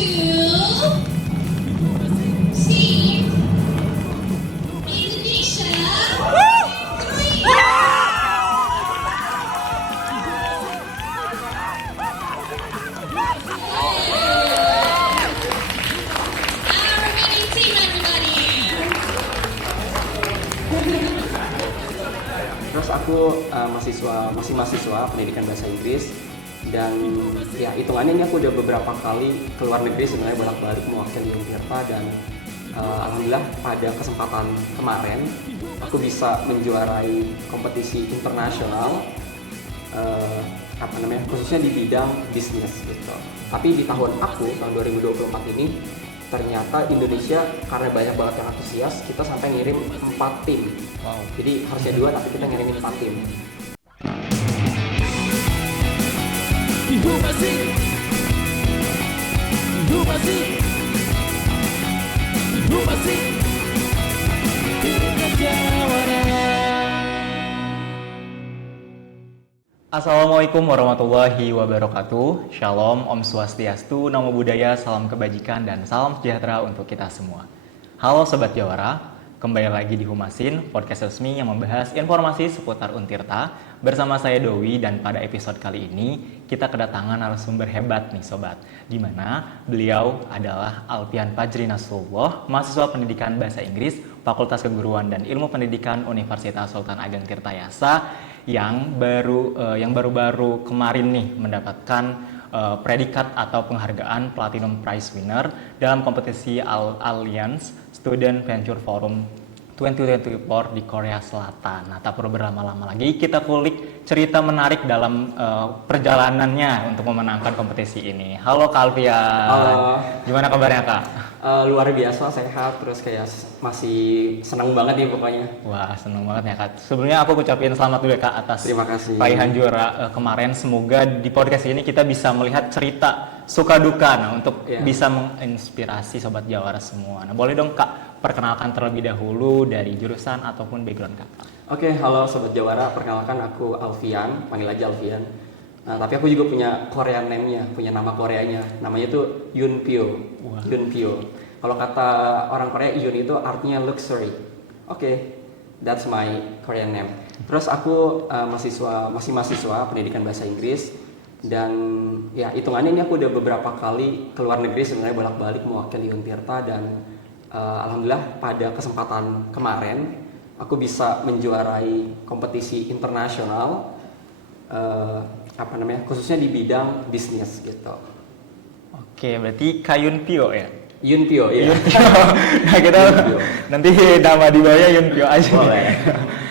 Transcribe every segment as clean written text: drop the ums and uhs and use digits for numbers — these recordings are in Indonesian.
Team Indonesia. Our remaining team, everybody. Terus aku masih mahasiswa pendidikan bahasa Inggris, dan ya hitungannya ini aku udah beberapa kali ke luar negeri sebenarnya, bolak-balik mewakili Untirta, dan alhamdulillah pada kesempatan kemarin aku bisa menjuarai kompetisi internasional, khususnya di bidang bisnis gitu. Tapi di tahun 2024 ini ternyata Indonesia karena banyak banget yang antusias, kita sampai ngirim 4 tim. Wow. Jadi harusnya 2 tapi kita ngirimin 4 tim. Assalamualaikum warahmatullahi wabarakatuh. Shalom, Om Swastiastu, Namo Buddhaya, salam kebajikan dan salam sejahtera untuk kita semua. Halo Sobat Jawara, kembali lagi di Humasin, podcast resmi yang membahas informasi seputar Untirta. Bersama saya Dowi, dan pada episode kali ini kita kedatangan narasumber hebat nih Sobat, di mana beliau adalah Alfian Fajri Nasrullah, mahasiswa pendidikan bahasa Inggris, Fakultas Keguruan dan Ilmu Pendidikan Universitas Sultan Ageng Tirtayasa, yang baru-baru kemarin nih mendapatkan predikat atau penghargaan Platinum Prize Winner dalam kompetisi Alliance Student Venture Forum 2024 di Korea Selatan. Nah, tak perlu berlama-lama lagi, kita kulik cerita menarik dalam perjalanannya untuk memenangkan kompetisi ini. Halo Kak Alfian. Halo. Gimana kabarnya Kak? Luar biasa, sehat, terus kayak masih senang banget nih pokoknya. Wah, seneng banget ya Kak. Sebelumnya aku ucapin selamat dulu ya Kak atas Terima kasih. raihan juara kemarin. Semoga di podcast ini kita bisa melihat cerita suka duka, nah untuk bisa menginspirasi Sobat Jawara semua. Nah, boleh dong Kak perkenalkan terlebih dahulu dari jurusan ataupun background Kakak. Oke, halo Sobat Jawara, perkenalkan aku Alfian, panggil aja Alfian. Nah, tapi aku juga punya Korean name-nya, punya nama Koreanya. Namanya tuh Yunpyo. Wah. Yunpyo. Kalau kata orang Korea, Yun itu artinya luxury. Oke, that's my Korean name. Terus aku masih mahasiswa pendidikan bahasa Inggris, dan ya hitungannya ini aku udah beberapa kali ke luar negeri sebenarnya, bolak-balik mewakili Untirta, dan alhamdulillah pada kesempatan kemarin aku bisa menjuarai kompetisi internasional, khususnya di bidang bisnis gitu. Oke, berarti Kayun Pio ya? Yunpyo, ya. Nah, kita Yunpyo. nanti nama di bawahnya Yunpyo aja. Boleh.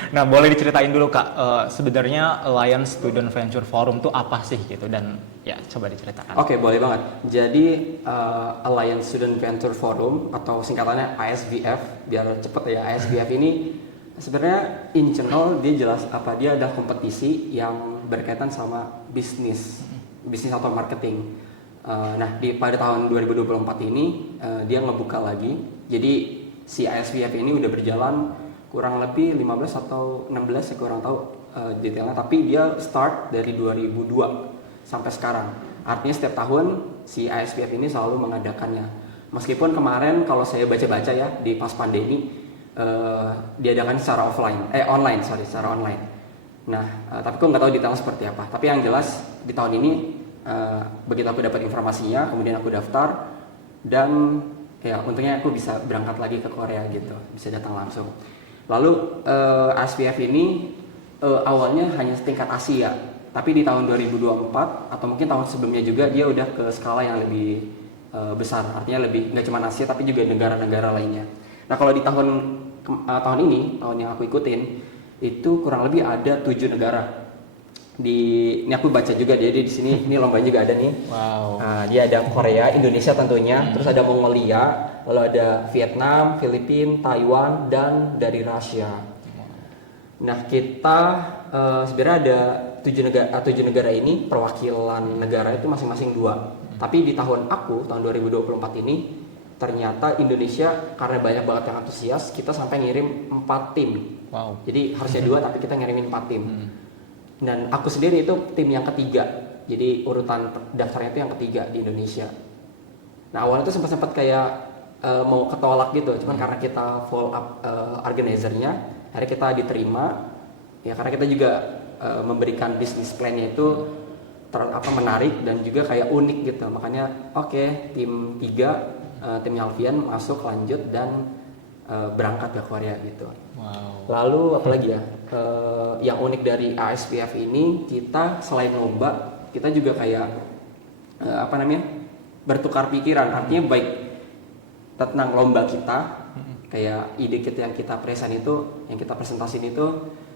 Nah, boleh diceritain dulu Kak, sebenarnya Alliance Student Venture Forum itu apa sih gitu, dan ya coba diceritakan. Oke, boleh banget. Jadi Alliance Student Venture Forum atau singkatannya ASVF, biar cepet ya. ASVF ini sebenarnya in general dia jelas dia ada kompetisi yang berkaitan sama bisnis atau marketing. Pada tahun 2024 ini dia ngebuka lagi. Jadi si ASVF ini udah berjalan kurang lebih 15 atau 16, saya kurang tahu detailnya, tapi dia start dari 2002 sampai sekarang. Artinya setiap tahun si ASVF ini selalu mengadakannya. Meskipun kemarin kalau saya baca-baca ya di pas pandemi diadakan secara online. Nah, tapi aku nggak tahu detailnya seperti apa. Tapi yang jelas di tahun ini begitu aku dapat informasinya, kemudian aku daftar, dan ya untungnya aku bisa berangkat lagi ke Korea gitu, bisa datang langsung. Lalu ASVF ini awalnya hanya setingkat Asia, tapi di tahun 2024 atau mungkin tahun sebelumnya juga dia udah ke skala yang lebih besar, artinya lebih nggak cuma Asia tapi juga negara-negara lainnya. Nah, kalau di tahun yang aku ikutin itu kurang lebih ada 7 negara. Ini aku baca juga, jadi di sini ini lombanya juga ada nih. Wow. Nah, dia ada Korea, Indonesia tentunya, terus ada Mongolia, lalu ada Vietnam, Filipina, Taiwan, dan dari Rusia. Nah, kita sebenarnya ada 7 negara ini, perwakilan negara itu masing-masing 2. Tapi di tahun 2024 ini ternyata Indonesia karena banyak banget yang antusias, kita sampai ngirim 4 tim. Wow. Jadi harusnya 2 tapi kita ngirimin 4 tim. Dan aku sendiri itu tim yang ketiga. Jadi urutan daftarnya itu yang ketiga di Indonesia. Nah awalnya tuh sempat kayak mau ketolak gitu, cuman karena kita follow up organizernya, akhirnya kita diterima. Ya karena kita juga memberikan bisnis plan-nya itu menarik dan juga kayak unik gitu. Makanya oke, tim 3 tim Alfian masuk lanjut dan berangkat ke Korea gitu. Wow. Lalu apalagi ya, yang unik dari ASPF ini, kita selain lomba kita juga kayak bertukar pikiran. Artinya baik tentang lomba kita, kayak ide kita yang kita presentasin itu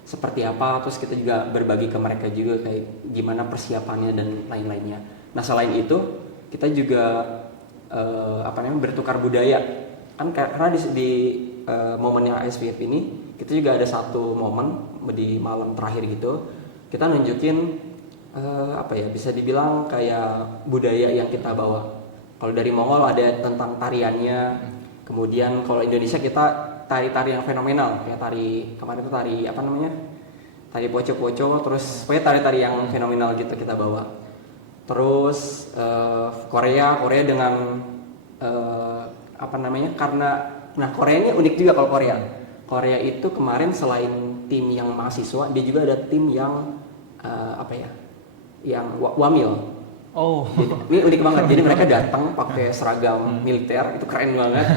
seperti apa, terus kita juga berbagi ke mereka juga kayak gimana persiapannya dan lain-lainnya. Nah selain itu kita juga bertukar budaya kan, karena di momennya ASVF ini kita juga ada satu momen di malam terakhir gitu, kita nunjukin bisa dibilang kayak budaya yang kita bawa. Kalau dari Mongol ada tentang tariannya, kemudian kalau Indonesia kita tari-tari yang fenomenal, kayak tari kemarin itu tari poco-poco, terus pokoknya tari-tari yang fenomenal gitu kita bawa. Terus Korea dengan karena Korea ini unik juga. Kalau Korea itu kemarin selain tim yang mahasiswa, dia juga ada tim yang yang wamil. Oh. Jadi, ini unik banget. Jadi mereka datang pakai seragam militer, itu keren banget.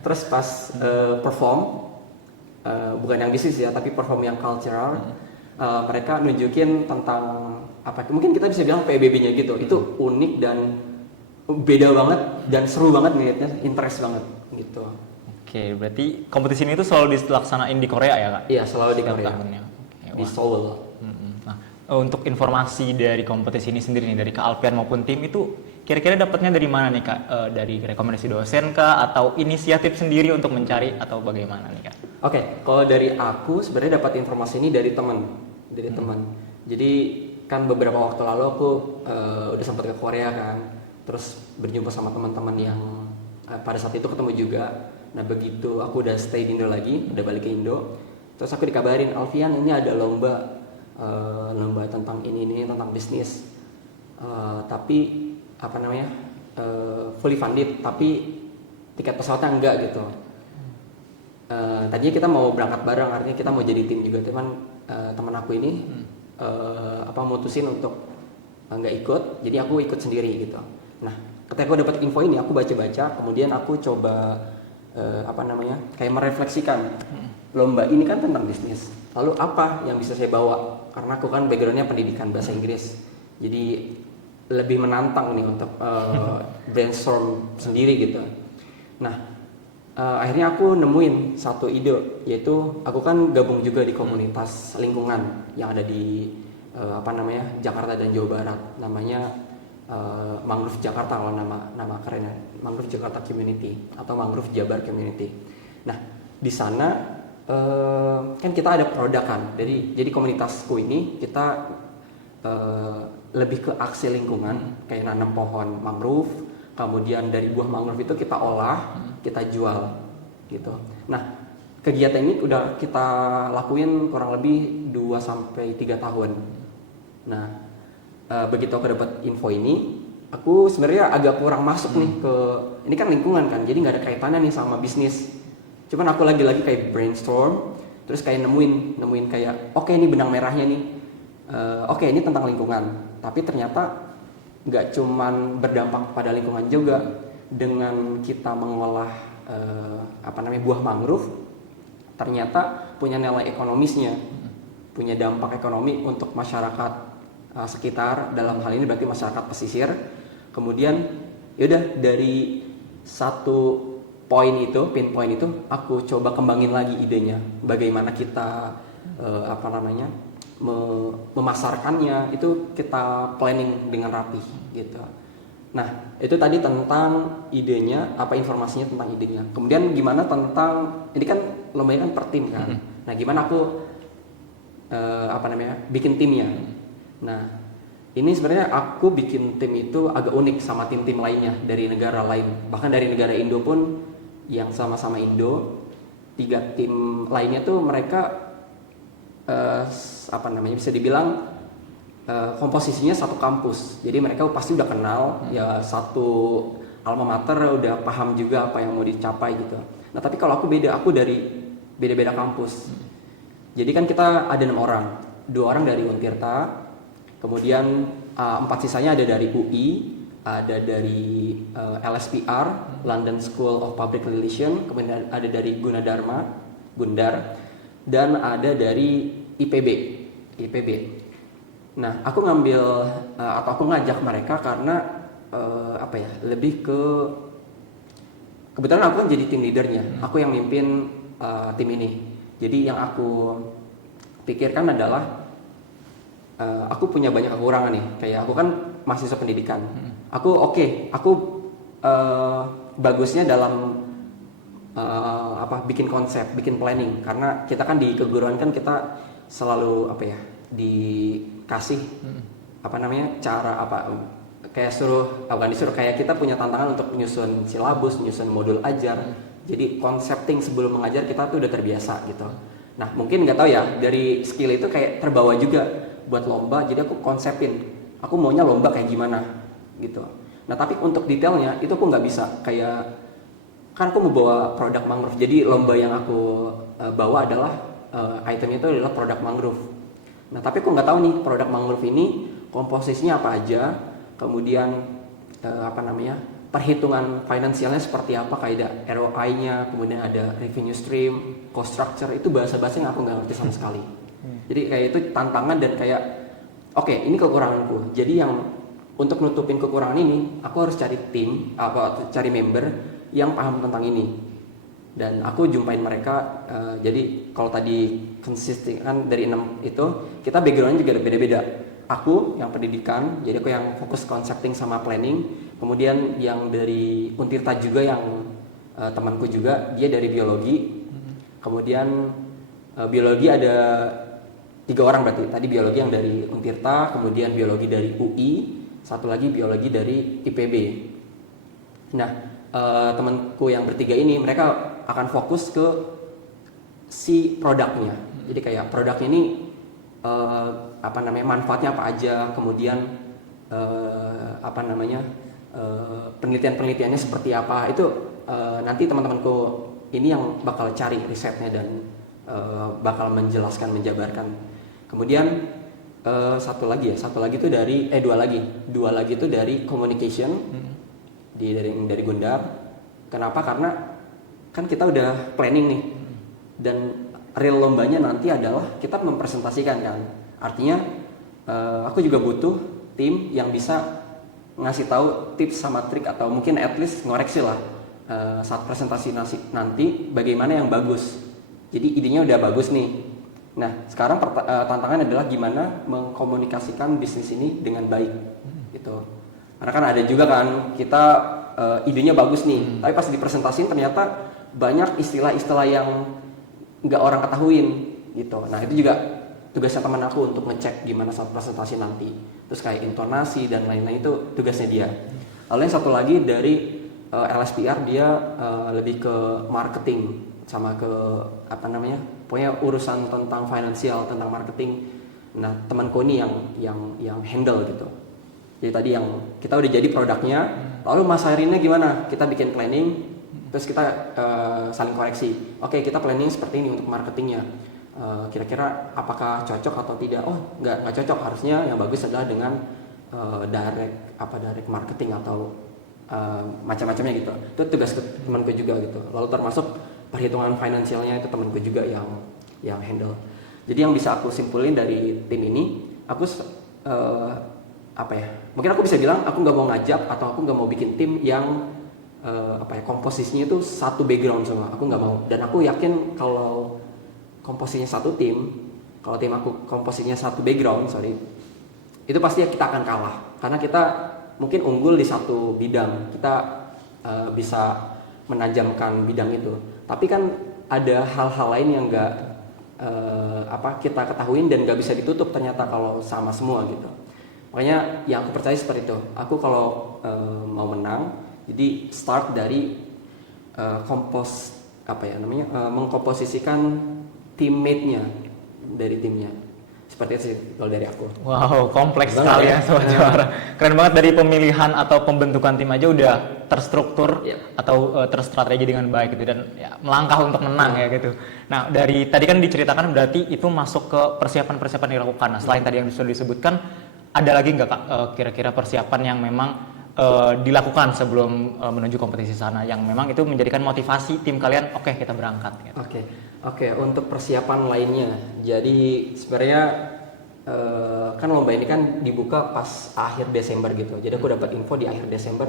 Terus pas perform, bukan yang bisnis ya, tapi perform yang cultural, mereka nunjukin tentang mungkin kita bisa bilang PBB-nya gitu. Itu unik dan beda banget dan seru banget ngeliatnya, interest banget gitu. Oke, berarti kompetisi ini tuh selalu dilaksanain di Korea ya Kak? Iya, selalu di Korea. Tahunnya. Di Seoul. Nah, untuk informasi dari kompetisi ini sendiri nih, dari Kak Alfian maupun tim itu kira-kira dapatnya dari mana nih Kak? Dari rekomendasi dosen kah, atau inisiatif sendiri untuk mencari, atau bagaimana nih Kak? Oke, kalau dari aku sebenarnya dapat informasi ini dari teman. Jadi kan beberapa waktu lalu aku udah sempat ke Korea kan, terus berjumpa sama teman-teman yang pada saat itu ketemu juga. Nah begitu aku udah stay di Indo lagi, udah balik ke Indo, terus aku dikabarin, Alfian ini ada lomba tentang ini tentang bisnis, tapi fully funded, tapi tiket pesawatnya enggak gitu. Tadinya kita mau berangkat bareng, artinya kita mau jadi tim juga, teman aku ini mutusin untuk nggak ikut, jadi aku ikut sendiri gitu. Nah ketika aku dapat info ini, aku baca-baca, kemudian aku coba kayak merefleksikan, lomba ini kan tentang bisnis, lalu apa yang bisa saya bawa, karena aku kan backgroundnya pendidikan bahasa Inggris, jadi lebih menantang nih untuk brainstorm sendiri gitu. Nah akhirnya aku nemuin satu ide, yaitu aku kan gabung juga di komunitas lingkungan yang ada di Jakarta dan Jawa Barat, namanya Mangrove Jakarta, kalau nama kerennya Mangrove Jakarta Community atau Mangrove Jabar Community. Nah di sana kan kita ada produk kan, jadi komunitasku ini kita lebih ke aksi lingkungan, kayak nanam pohon mangrove, kemudian dari buah mangrove itu kita olah, kita jual gitu. Nah kegiatan ini udah kita lakuin kurang lebih 2-3 tahun. Nah begitu aku dapat info ini, aku sebenarnya agak kurang masuk nih ke ini kan lingkungan kan, jadi nggak ada kaitannya nih sama bisnis. Cuman aku lagi-lagi kayak brainstorm, terus kayak nemuin kayak oke, ini benang merahnya nih, oke ini tentang lingkungan, tapi ternyata nggak cuman berdampak pada lingkungan juga. Dengan kita mengolah buah mangrove, ternyata punya nilai ekonomisnya, punya dampak ekonomi untuk masyarakat sekitar, dalam hal ini berarti masyarakat pesisir. Kemudian yaudah dari satu pinpoint itu aku coba kembangin lagi idenya, bagaimana kita memasarkannya, itu kita planning dengan rapi gitu. Nah itu tadi tentang idenya, informasinya tentang idenya. Kemudian gimana tentang ini kan lombanya kan per tim kan. Nah gimana aku bikin timnya. Nah ini sebenarnya aku bikin tim itu agak unik sama tim-tim lainnya dari negara lain, bahkan dari negara Indo pun yang sama-sama Indo. 3 tim lainnya tuh mereka bisa dibilang komposisinya satu kampus, jadi mereka pasti udah kenal ya, satu alma mater udah paham juga apa yang mau dicapai gitu. Nah tapi kalau aku beda, aku dari beda-beda kampus. Jadi kan kita ada 6 orang, 2 orang dari Untirta, kemudian 4 sisanya ada dari UI, ada dari LSPR, London School of Public Relations, kemudian ada dari Gunadarma, Gundar, dan ada dari IPB. Nah, aku ngambil atau aku ngajak mereka karena lebih ke kebetulan aku kan jadi tim leadernya, aku yang mimpin tim ini. Jadi yang aku pikirkan adalah aku punya banyak kekurangan nih, kayak aku kan mahasiswa pendidikan. Aku bagusnya dalam bikin konsep, bikin planning, karena kita kan di keguruan kan kita selalu dikasih cara kayak kita punya tantangan untuk menyusun silabus, menyusun modul ajar. Jadi concepting sebelum mengajar kita tuh udah terbiasa gitu. Nah mungkin nggak tahu ya, dari skill itu kayak terbawa juga buat lomba. Jadi aku konsepin, aku maunya lomba kayak gimana gitu. Nah tapi untuk detailnya itu aku nggak bisa, kayak kan aku mau bawa produk mangrove. Jadi lomba yang aku bawa adalah itemnya itu adalah produk mangrove. Nah tapi aku nggak tahu nih produk mangrove ini komposisinya apa aja, kemudian perhitungan finansialnya seperti apa, kayak ada ROI-nya, kemudian ada revenue stream, cost structure, itu bahasa-bahasa yang aku nggak ngerti sama sekali. Jadi kayak itu tantangan dan kayak ini kekuranganku. Jadi yang untuk nutupin kekurangan ini, aku harus cari tim cari member yang paham tentang ini. Dan aku jumpain mereka. Jadi kalau tadi consisting kan dari 6 itu kita backgroundnya juga beda-beda. Aku yang pendidikan, jadi aku yang fokus concepting sama planning. Kemudian yang dari Untirta juga yang temanku juga, dia dari biologi. Kemudian biologi ada 3 orang berarti. Tadi biologi yang dari Untirta, kemudian biologi dari UI, satu lagi biologi dari IPB. Nah, temanku yang bertiga ini mereka akan fokus ke si produknya. Jadi kayak produknya ini manfaatnya apa aja, kemudian penelitiannya seperti apa. Itu nanti teman-temanku ini yang bakal cari risetnya dan bakal menjabarkan. Kemudian dua lagi itu dari communication, dari Gundar. Kenapa? Karena kan kita udah planning nih, dan real lombanya nanti adalah kita mempresentasikan kan. Artinya aku juga butuh tim yang bisa ngasih tahu tips sama trik, atau mungkin at least ngoreksi lah saat presentasi nanti bagaimana yang bagus. Jadi idenya udah bagus nih. Nah sekarang tantangan adalah gimana mengkomunikasikan bisnis ini dengan baik gitu. Karena kan ada juga kan kita idenya bagus nih, tapi pas dipresentasiin ternyata banyak istilah-istilah yang nggak orang ketahuin gitu. Nah itu juga tugasnya teman aku untuk ngecek gimana saat presentasi nanti. Terus kayak intonasi dan lain-lain itu tugasnya dia. Lalu yang satu lagi dari LSPR, dia lebih ke marketing sama ke pokoknya urusan tentang finansial, tentang marketing. Nah temanku ini yang handle gitu. Jadi tadi yang kita udah jadi produknya, lalu masarinnya gimana? Kita bikin planning, terus kita saling koreksi. Oke, kita planning seperti ini untuk marketingnya. Kira-kira apakah cocok atau tidak? Oh, nggak cocok. Harusnya yang bagus adalah dengan direct marketing atau macam-macamnya gitu. Itu tugas temanku juga gitu. Lalu termasuk perhitungan finansialnya itu temanku juga yang handle. Jadi yang bisa aku simpulin dari tim ini, aku mungkin aku bisa bilang aku nggak mau ngajak atau aku nggak mau bikin tim yang komposisinya itu satu background semua. Aku nggak mau. Dan aku yakin kalau komposisinya satu tim, kalau tim aku komposisinya satu background, itu pasti kita akan kalah. Karena kita mungkin unggul di satu bidang, kita bisa menajamkan bidang itu. Tapi kan ada hal-hal lain yang nggak kita ketahuin dan nggak bisa ditutup ternyata kalau sama semua gitu. Makanya yang aku percaya seperti itu. Aku kalau mau menang, jadi start dari mengkomposisikan teammate-nya dari timnya. Seperti itu sih kalau dari aku. Wow, kompleks sekali ya Sobat Jawara. Keren banget, dari pemilihan atau pembentukan tim aja udah terstruktur Iya. atau terstrategi dengan baik gitu dan ya, melangkah untuk menang ya gitu. Nah dari tadi kan diceritakan berarti itu masuk ke persiapan-persiapan yang dilakukan. Nah selain tadi yang sudah disebutkan, ada lagi nggak Kak kira-kira persiapan yang memang dilakukan sebelum menuju kompetisi sana yang memang itu menjadikan motivasi tim kalian, oke kita berangkat gitu. Oke, untuk persiapan lainnya. Jadi sebenarnya kan lomba ini kan dibuka pas akhir Desember gitu. Jadi aku dapat info di akhir Desember.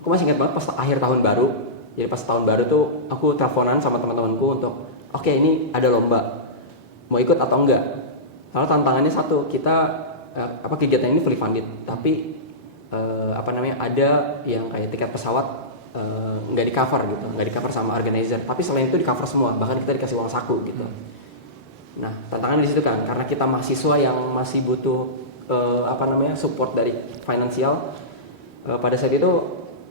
Aku masih ingat banget pas akhir tahun baru. Jadi pas tahun baru tuh aku teleponan sama teman-temanku untuk oke, ini ada lomba. Mau ikut atau enggak? Lalu tantangannya satu, kita kegiatan ini fully funded, tapi ada yang kayak tiket pesawat nggak di cover gitu, nggak di cover sama organizer. Tapi selain itu di cover semua, bahkan kita dikasih uang saku gitu. Nah, tantangan di situ kan, karena kita mahasiswa yang masih butuh support dari finansial. Pada saat itu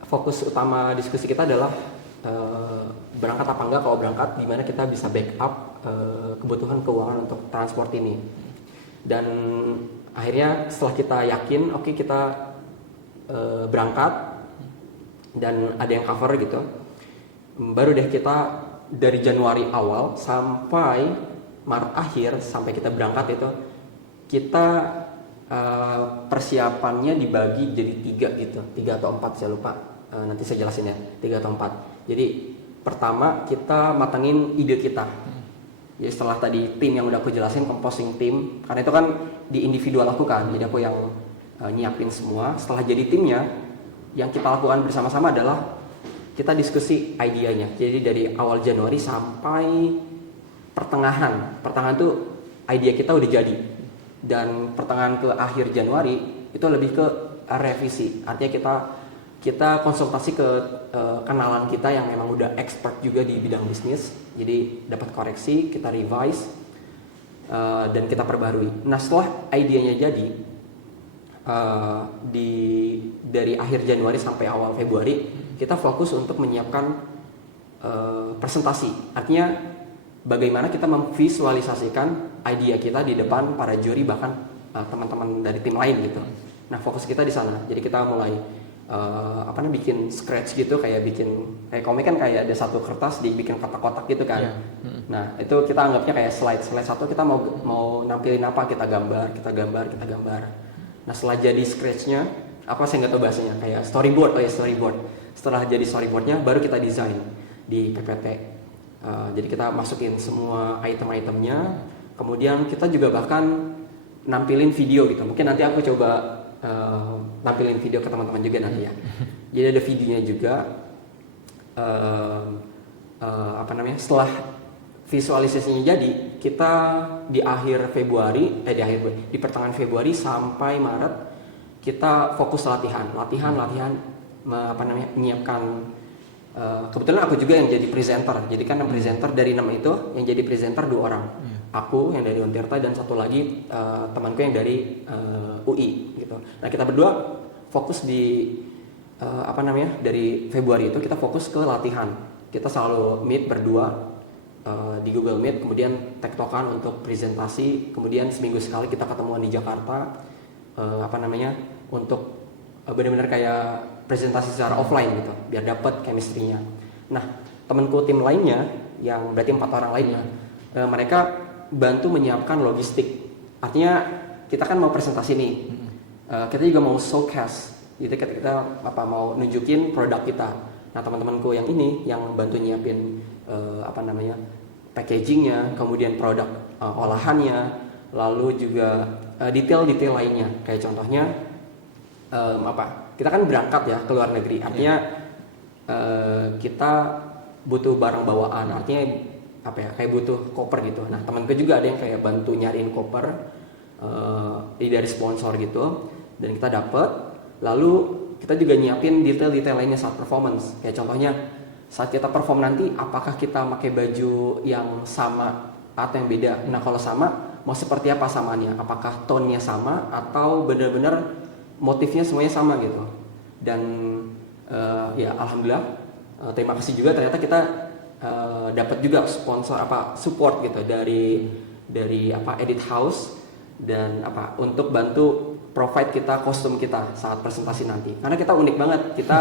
fokus utama diskusi kita adalah berangkat apa enggak. Kalau berangkat, gimana kita bisa backup kebutuhan keuangan untuk transport ini. Dan akhirnya setelah kita yakin, oke, kita berangkat dan ada yang cover gitu, baru deh kita dari Januari awal sampai Maret akhir sampai kita berangkat itu kita persiapannya dibagi jadi 3 gitu, 3 atau 4 saya lupa, nanti saya jelasin ya, 3 atau 4. Jadi pertama kita matengin ide kita. Jadi setelah tadi tim yang udah aku jelasin, composing tim, karena itu kan di individual aku kan, jadi aku yang nyiapin semua. Setelah jadi timnya, yang kita lakukan bersama-sama adalah kita diskusi idenya. Jadi dari awal Januari sampai pertengahan tuh ide kita udah jadi, dan pertengahan ke akhir Januari itu lebih ke revisi. Artinya kita konsultasi ke kenalan kita yang memang udah expert juga di bidang bisnis, jadi dapat koreksi, kita revise dan kita perbarui. Nah setelah idenya jadi dari akhir Januari sampai awal Februari kita fokus untuk menyiapkan presentasi. Artinya bagaimana kita memvisualisasikan ide kita di depan para juri, bahkan teman-teman dari tim lain gitu. Nah fokus kita di sana. Jadi kita mulai bikin scratch gitu, kayak komik kan kayak ada satu kertas dibikin kotak-kotak gitu kan. Yeah. Nah itu kita anggapnya kayak slide satu, kita mau nampilin apa, kita gambar. Nah setelah jadi scratchnya, saya nggak tahu bahasanya, kayak storyboard. Setelah jadi storyboardnya baru kita desain di PPT. Jadi kita masukin semua item-itemnya, kemudian kita juga bahkan nampilin video gitu. Mungkin nanti aku coba nampilin video ke teman-teman juga nanti ya. Jadi ada videonya juga. Setelah visualisasinya jadi, kita di pertengahan Februari sampai Maret kita fokus latihan, menyiapkan. Kebetulan aku juga yang jadi presenter. Jadi kan yang presenter dari 6 itu, yang jadi presenter 2 orang. Aku yang dari Untirta dan satu lagi temanku yang dari UI gitu. Nah kita berdua fokus dari Februari itu kita fokus ke latihan. Kita selalu meet berdua di Google Meet, kemudian tektokan untuk presentasi, kemudian seminggu sekali kita ketemuan di Jakarta untuk benar-benar kayak presentasi secara offline gitu, biar dapat chemistry-nya. Nah, temanku tim lainnya yang berarti 4 orang lainnya, mereka bantu menyiapkan logistik. Artinya kita kan mau presentasi nih, kita juga mau showcase, jadi kita mau nunjukin produk kita. Nah, teman-temanku yang ini yang bantu nyiapin packagingnya, kemudian produk olahannya, lalu juga detail-detail lainnya. Kayak contohnya kita kan berangkat ya ke luar negeri, artinya kita butuh barang bawaan, artinya kayak butuh koper gitu. Nah temanku juga ada yang kayak bantu nyariin koper dari sponsor gitu, dan kita dapet. Lalu kita juga nyiapin detail-detail lainnya saat performance. Kayak contohnya saat kita perform nanti, apakah kita pakai baju yang sama atau yang beda. Nah kalau sama, mau seperti apa samaannya? Apakah tone-nya sama atau benar-benar motifnya semuanya sama gitu. Dan ya alhamdulillah, terima kasih juga, ternyata kita dapat juga sponsor support gitu dari Edit House dan untuk bantu provide kita kostum kita saat presentasi nanti. Karena kita unik banget, kita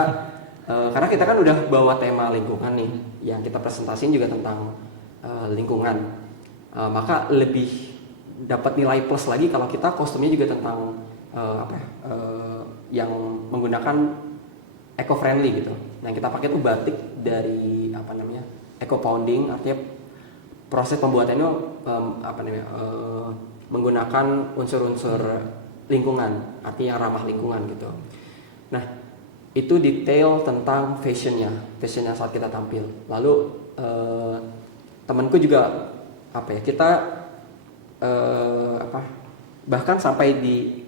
Karena kita kan udah bawa tema lingkungan nih, yang kita presentasiin juga tentang lingkungan. Maka lebih dapat nilai plus lagi kalau kita kostumnya juga tentang yang menggunakan eco-friendly gitu. Nah, yang kita pakai tuh batik dari eco-pounding, artinya proses pembuatannya menggunakan unsur-unsur lingkungan, artinya ramah lingkungan gitu. Nah, itu detail tentang fashionnya saat kita tampil. Lalu temanku juga kita bahkan sampai di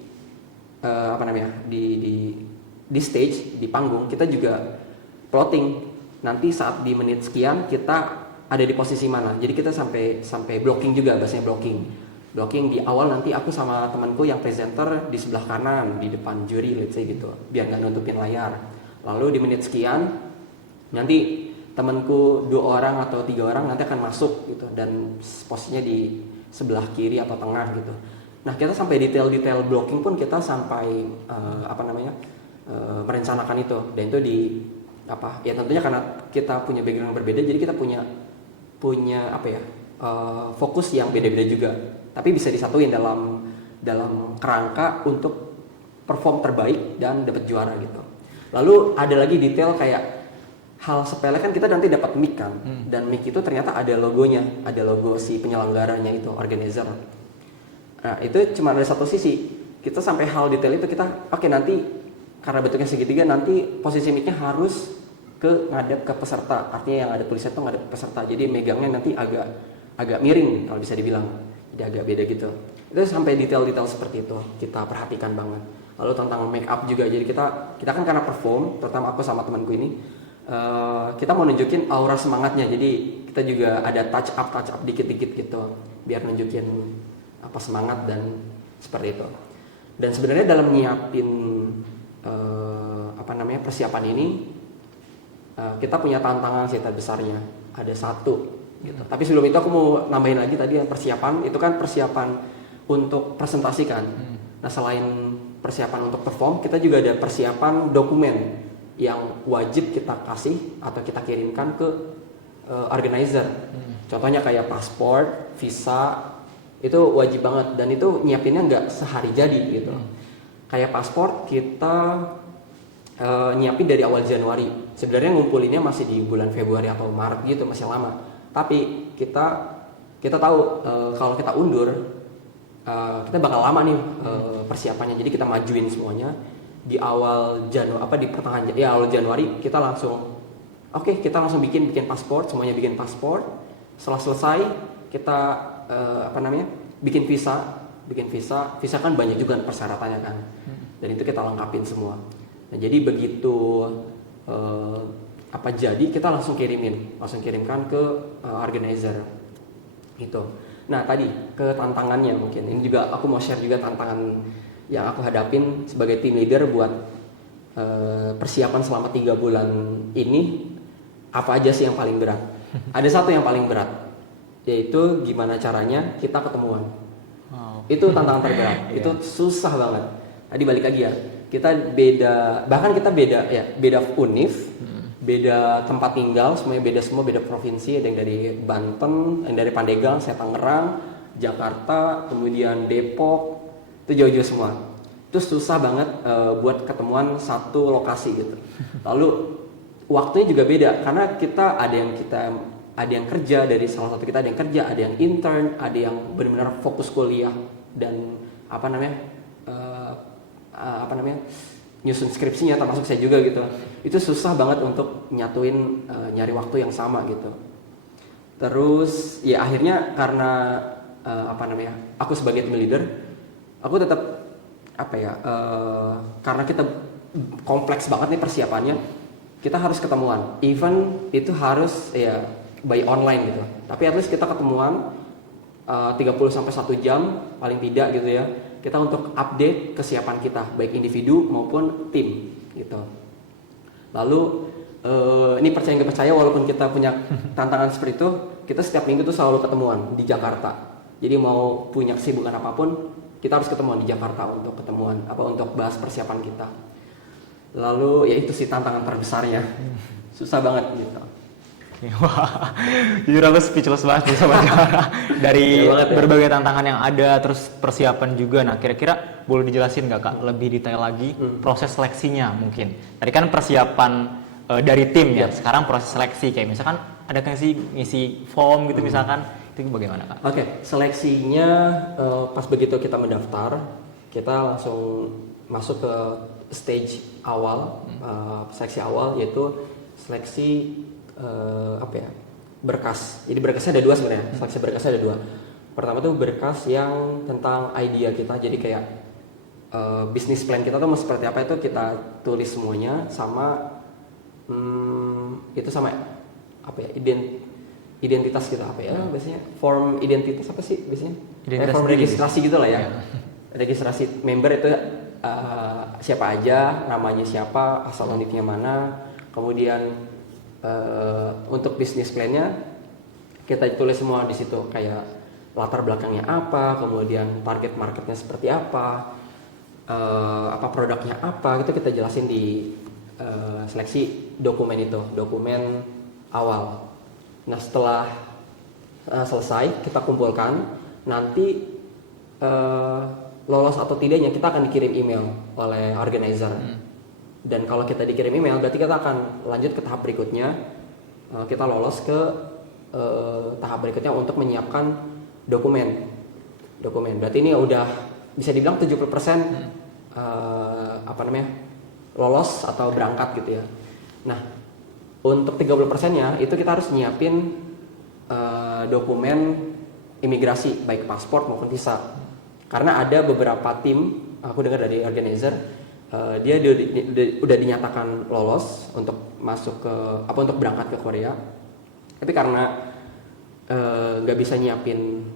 stage, di panggung kita juga plotting nanti saat di menit sekian kita ada di posisi mana. Jadi kita sampai blocking juga, bahasanya blocking di awal. Nanti aku sama temanku yang presenter di sebelah kanan di depan juri, let's say gitu, biar nggak nutupin layar. Lalu di menit sekian nanti temanku 2 orang atau 3 orang nanti akan masuk gitu, dan posisinya di sebelah kiri atau tengah gitu. Nah, kita sampai detail-detail blocking pun kita sampai merencanakan itu. Dan itu ya tentunya karena kita punya background yang berbeda, jadi kita punya fokus yang beda-beda juga, tapi bisa disatuin dalam kerangka untuk perform terbaik dan dapat juara gitu. Lalu ada lagi detail kayak hal sepele, kan kita nanti dapat mic kan, dan mic itu ternyata ada logonya, ada logo si penyelenggaranya itu, organizer. Nah, itu cuma ada satu sisi. Kita sampai hal detail itu kita nanti karena bentuknya segitiga, nanti posisi mic-nya harus ngadep ke peserta, artinya yang ada tulisan itu ngadep ke peserta, jadi megangnya nanti agak miring kalau bisa dibilang, jadi agak beda gitu. Itu sampai detail-detail seperti itu kita perhatikan banget. Lalu tentang make up juga, jadi kita kan karena perform, terutama aku sama temanku ini, kita mau nunjukin aura semangatnya, jadi kita juga ada touch up dikit-dikit gitu, biar nunjukin semangat dan seperti itu. Dan sebenarnya dalam nyiapin persiapan ini, kita punya tantangan sih terbesarnya, ada satu gitu. Tapi sebelum itu aku mau nambahin lagi tadi, yang persiapan itu kan persiapan untuk presentasi kan. Nah, selain persiapan untuk perform, kita juga ada persiapan dokumen yang wajib kita kasih atau kita kirimkan ke organizer. Contohnya kayak paspor, visa, itu wajib banget, dan itu nyiapinnya nggak sehari jadi gitu. Kayak paspor kita nyiapin dari awal Januari. Sebenarnya ngumpulinnya masih di bulan Februari atau Maret gitu, masih lama. Tapi kita tahu kalau kita undur, kita bakal lama nih persiapannya. Jadi kita majuin semuanya di awal Januari, di awal Januari kita langsung bikin paspor, semuanya bikin paspor. Setelah selesai kita bikin visa kan banyak juga persyaratannya kan, dan itu kita lengkapin semua. Nah, jadi begitu jadi kita langsung kirimkan ke organizer gitu. Nah, tadi ke tantangannya, mungkin ini juga aku mau share juga tantangan yang aku hadapin sebagai team leader buat persiapan selama 3 bulan ini. Apa aja sih yang paling berat? Ada satu yang paling berat, yaitu gimana caranya kita ketemuan. Itu tantangan terberat. Itu susah banget. Tadi balik lagi ya, kita beda univ, beda tempat tinggal, semuanya beda semua, beda provinsi. Ada yang dari Banten, yang dari Pandeglang, saya Tangerang, Jakarta, kemudian Depok, itu jauh-jauh semua. Itu susah banget buat ketemuan satu lokasi gitu. Lalu waktunya juga beda, karena kita ada yang kerja, dari salah satu kita ada yang kerja, ada yang intern, ada yang benar-benar fokus kuliah dan nyusun skripsinya, termasuk saya juga gitu. Itu susah banget untuk nyatuin nyari waktu yang sama gitu. Terus ya akhirnya karena aku sebagai team leader, aku tetap karena kita kompleks banget nih persiapannya, kita harus ketemuan. Even itu harus by online gitu. Tapi at least kita ketemuan 30-1 jam paling tidak gitu ya. Kita untuk update kesiapan kita, baik individu maupun tim gitu. Lalu ini percaya nggak percaya, walaupun kita punya tantangan seperti itu, kita setiap minggu tuh selalu ketemuan di Jakarta. Jadi mau punya kesibukan apapun, kita harus ketemuan di Jakarta untuk ketemuan untuk bahas persiapan kita. Lalu ya itu sih tantangan terbesarnya, susah banget gitu. Wah, jujur aku speechless banget nih Sobat Jawara. Dari Iya banget ya. berbagai tantangan yang ada, terus persiapan juga. Nah, kira-kira boleh dijelasin nggak Kak lebih detail lagi proses seleksinya mungkin? Tadi kan persiapan dari tim ya, sekarang proses seleksi kayak misalkan ada kan sih ngisi form gitu misalkan, itu bagaimana Kak? Oke, seleksinya pas begitu kita mendaftar, kita langsung masuk ke stage awal, seleksi awal, yaitu seleksi berkas. Jadi berkasnya ada dua sebenarnya. Seleksi berkasnya ada dua. Pertama tuh berkas yang tentang idea kita. Jadi kayak bisnis plan kita tuh mau seperti apa itu kita tulis semuanya, sama itu sama identitas kita biasanya form identitas apa sih biasanya? Identitas Form diri. registrasi gitu lah ya. Registrasi member itu siapa aja, namanya siapa, asal unitnya mana, kemudian untuk bisnis plan-nya kita tulis semua di situ, kayak latar belakangnya apa, kemudian target marketnya seperti apa produknya apa, gitu kita jelasin di seleksi dokumen itu, dokumen awal. Nah setelah selesai kita kumpulkan, nanti lolos atau tidaknya kita akan dikirim email oleh organizer. Dan kalau kita dikirim email, berarti kita akan lanjut ke tahap berikutnya. Kita lolos ke tahap berikutnya untuk menyiapkan dokumen. Berarti ini udah bisa dibilang 70% lolos atau berangkat gitu ya. Nah, untuk 30%-nya itu kita harus nyiapin dokumen imigrasi, baik paspor maupun visa. Karena ada beberapa tim, aku dengar dari organizer, dia udah dinyatakan lolos untuk masuk ke untuk berangkat ke Korea, tapi karena nggak bisa nyiapin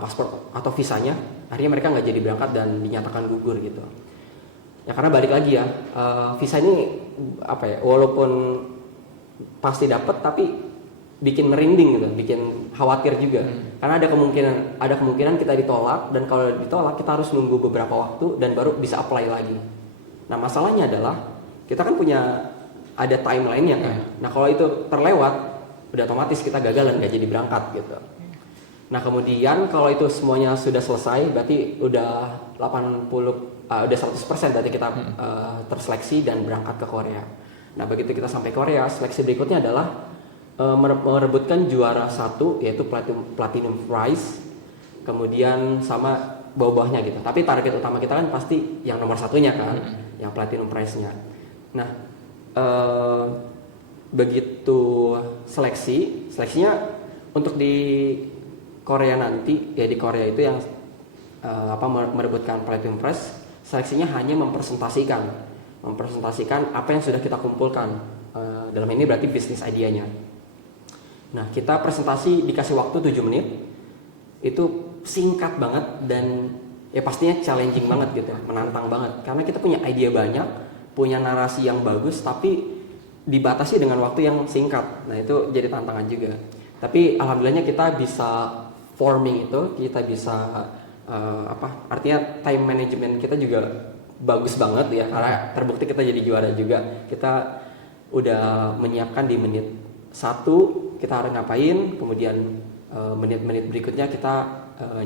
paspor atau visanya, akhirnya mereka nggak jadi berangkat dan dinyatakan gugur gitu. Ya karena balik lagi ya, visa ini walaupun pasti dapat tapi bikin merinding gitu, bikin khawatir juga. Karena ada kemungkinan kita ditolak, dan kalau ditolak kita harus nunggu beberapa waktu dan baru bisa apply lagi. Nah masalahnya adalah kita kan ada timeline-nya kan. Nah kalau itu terlewat, udah otomatis kita gagal dan nggak jadi berangkat gitu. Nah kemudian kalau itu semuanya sudah selesai, berarti udah 100% berarti kita terseleksi dan berangkat ke Korea. Nah begitu kita sampai Korea, seleksi berikutnya adalah merebutkan juara 1, yaitu platinum prize, kemudian sama bawah-bawahnya gitu. Tapi target utama kita kan pasti yang nomor satunya kan, yang platinum prize-nya. Nah begitu seleksinya untuk di Korea nanti, ya di Korea itu yang merebutkan platinum prize, seleksinya hanya mempresentasikan apa yang sudah kita kumpulkan. Dalam ini berarti bisnis idenya. Nah kita presentasi dikasih waktu 7 menit, itu singkat banget dan ya pastinya challenging banget gitu, menantang banget. Karena kita punya ide banyak, punya narasi yang bagus, tapi dibatasi dengan waktu yang singkat. Nah itu jadi tantangan juga. Tapi alhamdulillahnya kita bisa forming itu, kita bisa artinya time management kita juga bagus banget ya, karena terbukti kita jadi juara juga. Kita udah menyiapkan di menit 1 kita harus ngapain, kemudian menit-menit berikutnya kita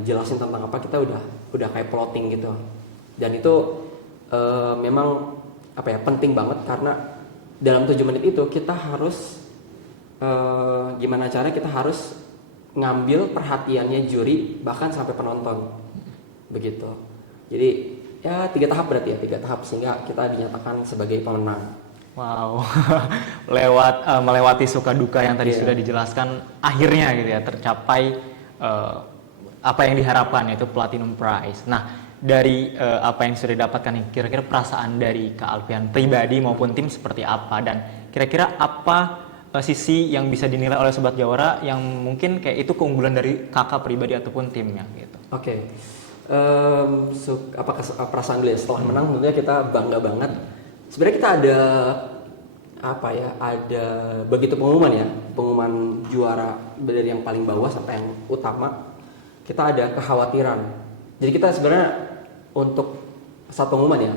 jelasin tentang apa, kita udah kayak plotting gitu. Dan itu memang penting banget, karena dalam 7 menit itu kita harus gimana caranya kita harus ngambil perhatiannya juri bahkan sampai penonton begitu. Jadi ya 3 tahap berarti ya, 3 tahap sehingga kita dinyatakan sebagai pemenang. Wow, melewati suka duka yang tadi sudah dijelaskan, akhirnya gitu ya tercapai apa yang diharapkan, yaitu platinum prize. Nah dari apa yang sudah didapatkan nih, kira-kira perasaan dari Kak Alfian pribadi maupun tim seperti apa, dan kira-kira apa sisi yang bisa dinilai oleh Sobat Jawara yang mungkin kayak itu keunggulan dari kakak pribadi ataupun timnya gitu. Oke. Perasaan dulu ya, setelah menang tentunya kita bangga banget. Sebenarnya kita ada ada begitu pengumuman juara dari yang paling bawah sampai yang utama, kita ada kekhawatiran. Jadi kita sebenarnya untuk saat pengumuman ya,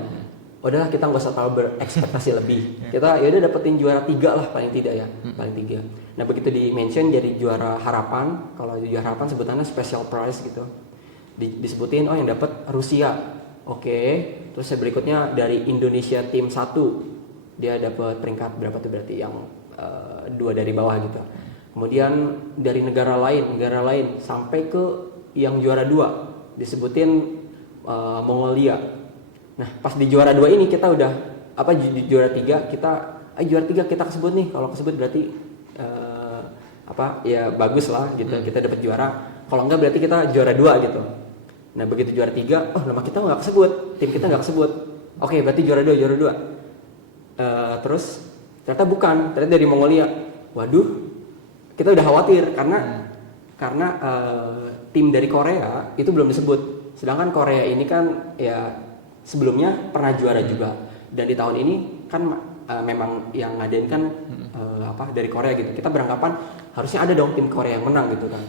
udahlah kita nggak usah terlalu berekspektasi lebih. Kita ya udah dapetin juara 3 lah paling tidak ya, paling 3. Nah begitu di mention jadi juara harapan, kalau juara harapan sebutannya special prize gitu. Disebutin yang dapat Rusia. Oke, terus berikutnya dari Indonesia tim 1 dia dapat peringkat berapa tuh berarti yang 2 dari bawah gitu. Kemudian dari negara lain sampai ke yang juara 2 disebutin Mongolia. Nah pas di juara 2 ini kita udah di juara 3 kita kesebut nih. Kalau kesebut berarti ya bagus lah gitu, kita dapat juara. Kalau enggak berarti kita juara 2 gitu. Nah begitu juara 3, nama kita nggak kesebut, tim kita nggak kesebut. Oke, berarti juara 2. Terus ternyata dari Mongolia. Waduh, kita udah khawatir karena tim dari Korea itu belum disebut. Sedangkan Korea ini kan ya sebelumnya pernah juara juga. Dan di tahun ini kan memang yang ngadain kan dari Korea gitu. Kita beranggapan harusnya ada dong tim Korea yang menang gitu kan.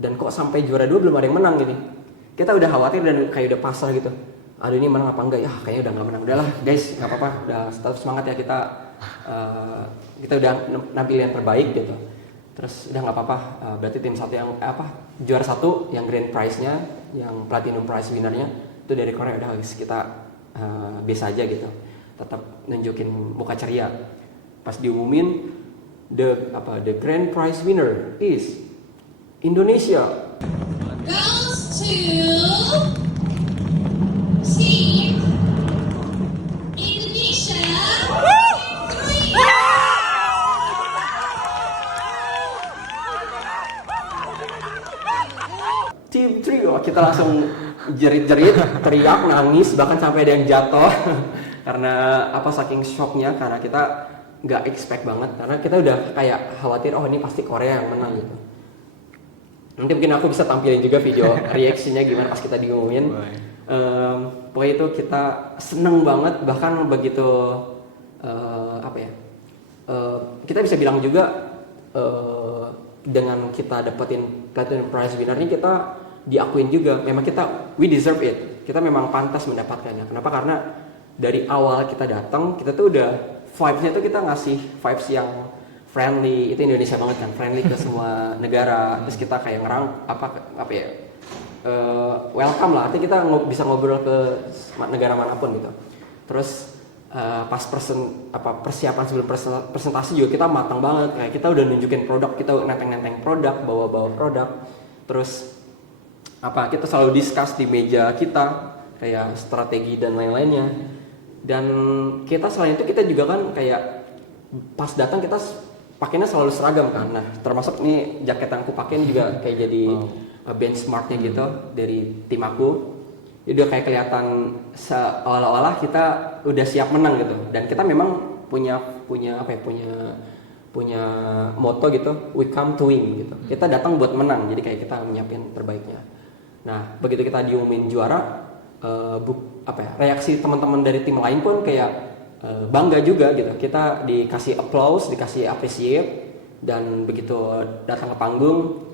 Dan kok sampai juara 2 belum ada yang menang gini. Kita udah khawatir dan kayak udah pasrah gitu. Aduh ini menang apa enggak ya? Kayaknya udah nggak menang. Udahlah guys, nggak apa-apa. Udah tetap semangat ya kita udah nampilin yang terbaik gitu. Terus udah nggak apa-apa. Berarti tim satu yang juara 1 yang grand prize-nya, yang platinum prize winner-nya itu dari Korea. Udah guys, kita biasa aja gitu. Tetap nunjukin muka ceria. Pas diumumin the grand prize winner is Indonesia. Goes to Team Indonesia. Team 3, kita langsung jerit-jerit, teriak, nangis, bahkan sampai ada yang jatuh karena saking shocknya, karena kita nggak expect banget, karena kita udah kayak khawatir ini pasti Korea yang menang gitu. Nanti mungkin aku bisa tampilin juga video reaksinya gimana pas kita diumumin. Pokoknya itu kita seneng banget, bahkan begitu kita bisa bilang juga dengan kita dapetin platinum prize winner-nya kita diakuin juga, memang we deserve it, kita memang pantas mendapatkannya. Kenapa? Karena dari awal kita datang kita tuh udah vibes-nya tuh kita ngasih vibes yang friendly, itu Indonesia banget kan, friendly ke semua negara. Terus kita kayak welcome lah, artinya kita bisa ngobrol ke negara manapun gitu. Terus pas persiapan sebelum presentasi juga kita matang banget, kayak kita udah nunjukin produk, kita nenteng produk, bawa produk. Terus kita selalu discuss di meja kita kayak strategi dan lain-lainnya. Dan kita selain itu kita juga kan kayak pas datang kita pakainya selalu seragam kan. Nah, termasuk nih jaket yang aku pakai ini juga kayak jadi benchmarknya gitu dari tim aku. Udah kayak kelihatan seolah-olah kita udah siap menang gitu. Dan kita memang punya motto gitu, we come to win gitu. Kita datang buat menang, jadi kayak kita nyiapin terbaiknya. Nah, begitu kita diumumin juara, reaksi teman-teman dari tim lain pun kayak bangga juga gitu. Kita dikasih applause, dikasih appreciate, dan begitu datang ke panggung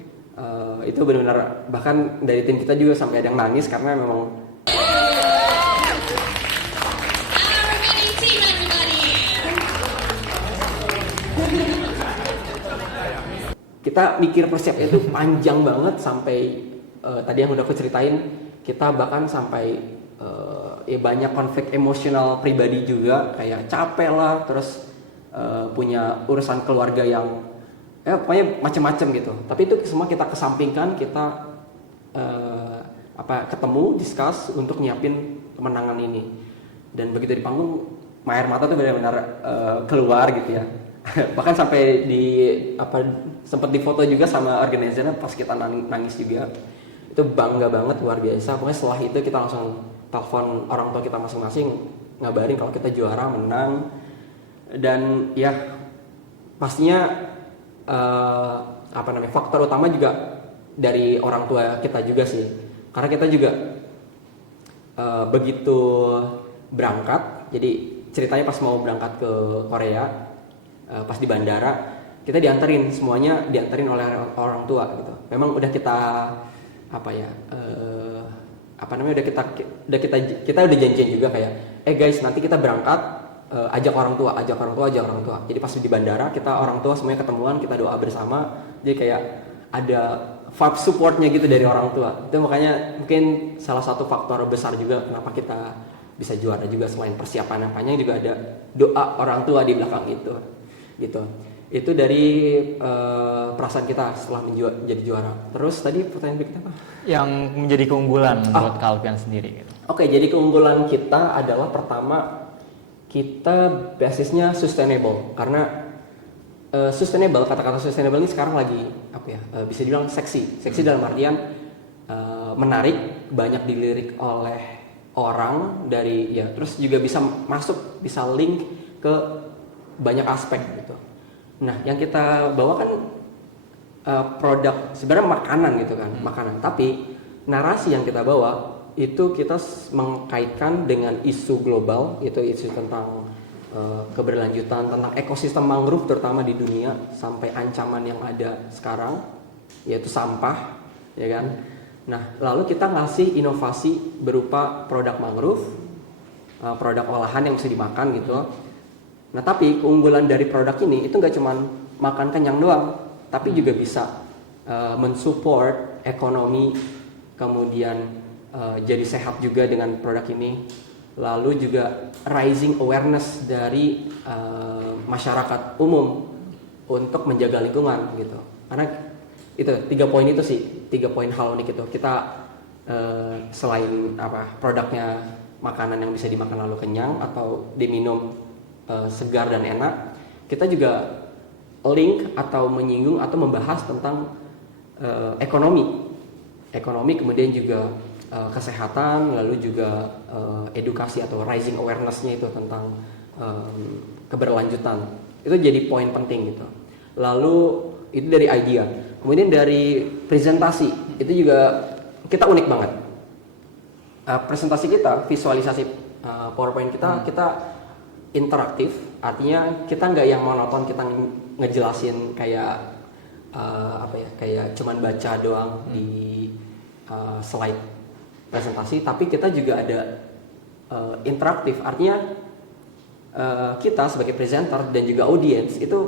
itu benar-benar, bahkan dari tim kita juga sampai ada yang nangis karena memang Remaining team, everybody. kita mikir persiapan itu panjang banget sampai tadi yang udah aku ceritain, kita bahkan sampai banyak konflik emosional pribadi juga, kayak capek lah, terus punya urusan keluarga yang pokoknya macam-macam gitu. Tapi itu semua kita kesampingkan, kita ketemu, discuss untuk nyiapin kemenangan ini. Dan begitu di panggung, air mata tuh benar-benar keluar gitu ya. Bahkan sampai sempat difoto juga sama organizernya pas kita nangis juga. Itu bangga banget, luar biasa. Pokoknya setelah itu kita langsung telepon orang tua kita masing-masing, ngabarin kalau kita juara, menang. Dan ya pastinya faktor utama juga dari orang tua kita juga sih, karena kita juga begitu berangkat, jadi ceritanya pas mau berangkat ke Korea, pas di bandara kita semuanya diantarin oleh orang tua gitu. Memang udah kita kita udah janjian juga kayak guys nanti kita berangkat, ajak orang tua. Jadi pas di bandara kita orang tua semuanya ketemuan, kita doa bersama. Jadi kayak ada vibe supportnya gitu dari orang tua. Itu makanya mungkin salah satu faktor besar juga kenapa kita bisa juara juga, selain persiapan yang panjang juga ada doa orang tua di belakang itu. Gitu. Itu dari perasaan kita setelah menjadi juara. Terus tadi pertanyaan berikutnya apa? Yang menjadi keunggulan buat Kak Alfian sendiri gitu. Oke, jadi keunggulan kita adalah pertama kita basisnya sustainable, karena sustainable, kata-kata sustainable ini sekarang lagi bisa dibilang seksi dalam artian menarik, banyak dilirik oleh orang dari terus juga bisa masuk, bisa link ke banyak aspek gitu. Nah, yang kita bawa kan produk sebenarnya makanan gitu kan, makanan. Tapi narasi yang kita bawa itu kita mengkaitkan dengan isu global, itu isu tentang keberlanjutan, tentang ekosistem mangrove terutama di dunia, sampai ancaman yang ada sekarang yaitu sampah, ya kan. Nah, lalu kita ngasih inovasi berupa produk mangrove, produk olahan yang bisa dimakan gitu. Nah, tapi keunggulan dari produk ini itu nggak cuma makan kenyang doang, tapi juga bisa mensupport ekonomi, kemudian jadi sehat juga dengan produk ini. Lalu juga rising awareness dari masyarakat umum untuk menjaga lingkungan gitu. Karena itu 3 poin itu sih, 3 poin hal unik itu. Kita selain produknya makanan yang bisa dimakan lalu kenyang atau diminum segar dan enak, kita juga link atau menyinggung atau membahas tentang ekonomi, kemudian juga kesehatan, lalu juga edukasi atau rising awareness-nya itu tentang keberlanjutan. Itu jadi poin penting gitu. Lalu itu dari idea. Kemudian dari presentasi, itu juga kita unik banget. Presentasi kita, visualisasi PowerPoint kita interaktif, artinya kita nggak yang monoton, kita ngejelasin kayak kayak cuman baca doang di slide presentasi, tapi kita juga ada interaktif, artinya kita sebagai presenter dan juga audiens itu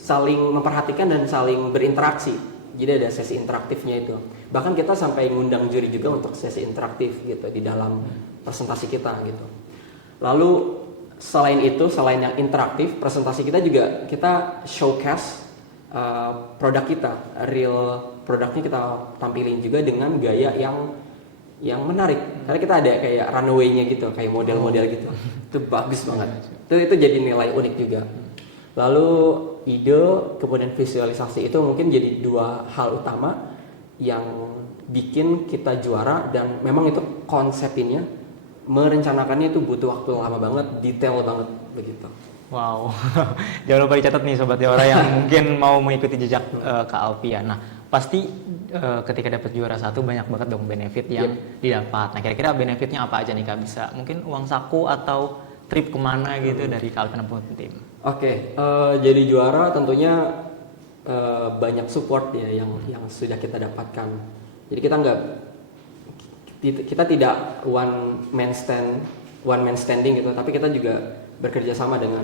saling memperhatikan dan saling berinteraksi. Jadi ada sesi interaktifnya itu. Bahkan kita sampai ngundang juri juga untuk sesi interaktif gitu di dalam presentasi kita gitu. Lalu selain itu, selain yang interaktif, presentasi kita juga kita showcase produk kita, real produknya kita tampilin juga dengan gaya yang menarik. Karena kita ada kayak runway-nya gitu, kayak model-model gitu. Itu bagus banget. Itu jadi nilai unik juga. Lalu ide, kemudian visualisasi itu mungkin jadi 2 hal utama yang bikin kita juara, dan memang itu konsepnya, merencanakannya itu butuh waktu lama banget, detail banget begitu. Wow, jangan lupa dicatat nih Sobat Jawara yang mungkin mau mengikuti jejak Kak Alfian. Nah, pasti ketika dapat juara 1 banyak banget dong benefit yang didapat. Nah, kira-kira benefitnya apa aja nih Kak? Bisa mungkin uang saku atau trip kemana gitu dari Kak Alfian maupun tim? Oke, jadi juara tentunya banyak support ya yang sudah kita dapatkan. Jadi kita tidak one man standing gitu, tapi kita juga bekerja sama dengan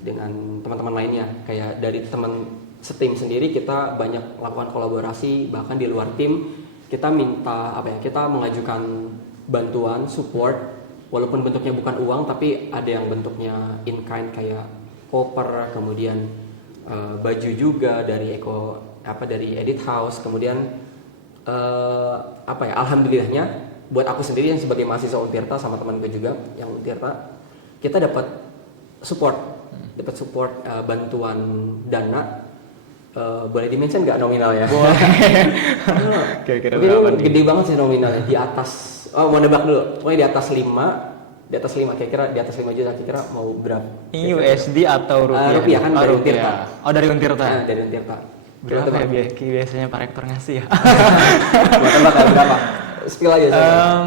dengan teman-teman lainnya. Kayak dari teman setim sendiri kita banyak melakukan kolaborasi, bahkan di luar tim kita kita mengajukan bantuan support, walaupun bentuknya bukan uang tapi ada yang bentuknya in kind kayak koper, kemudian baju juga dari dari Edit House, kemudian alhamdulillahnya buat aku sendiri yang sebagai mahasiswa Untirta sama teman gue juga yang Untirta, kita dapat support bantuan dana. Boleh dimention nggak nominal ya? Boleh. Kira-kira gede banget sih nominalnya, di atas, mau nebak dulu, pokoknya di atas 5, kira-kira di atas 5 juta, kira-kira mau berapa? Ini USD atau rupiah? Rupiah kan, dari Untirta. Oh, dari Untirta? Dari Untirta. Berapa ya biasanya Pak Rektor ngasih ya? Berapa? Spill aja saya.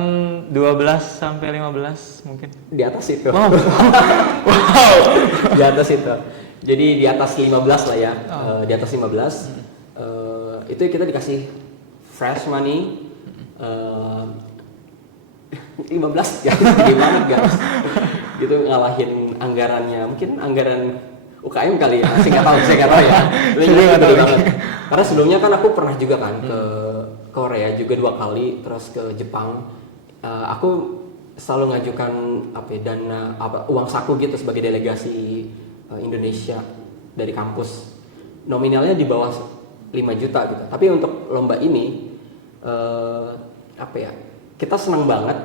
12 sampai 15 mungkin. Di atas itu. Wow. Di atas itu. Jadi di atas 15 lah ya. Di atas 15. Itu kita dikasih fresh money. 15 guys, gimana guys? Gitu ngalahin anggarannya, mungkin anggaran UKM kali ya, saya nggak tahu ya. Gede banget. Karena sebelumnya kan aku pernah juga kan ke Korea juga 2 kali, terus ke Jepang. Aku selalu ngajukan dana uang saku gitu sebagai delegasi Indonesia dari kampus. Nominalnya di bawah 5 juta gitu. Tapi untuk lomba ini kita senang banget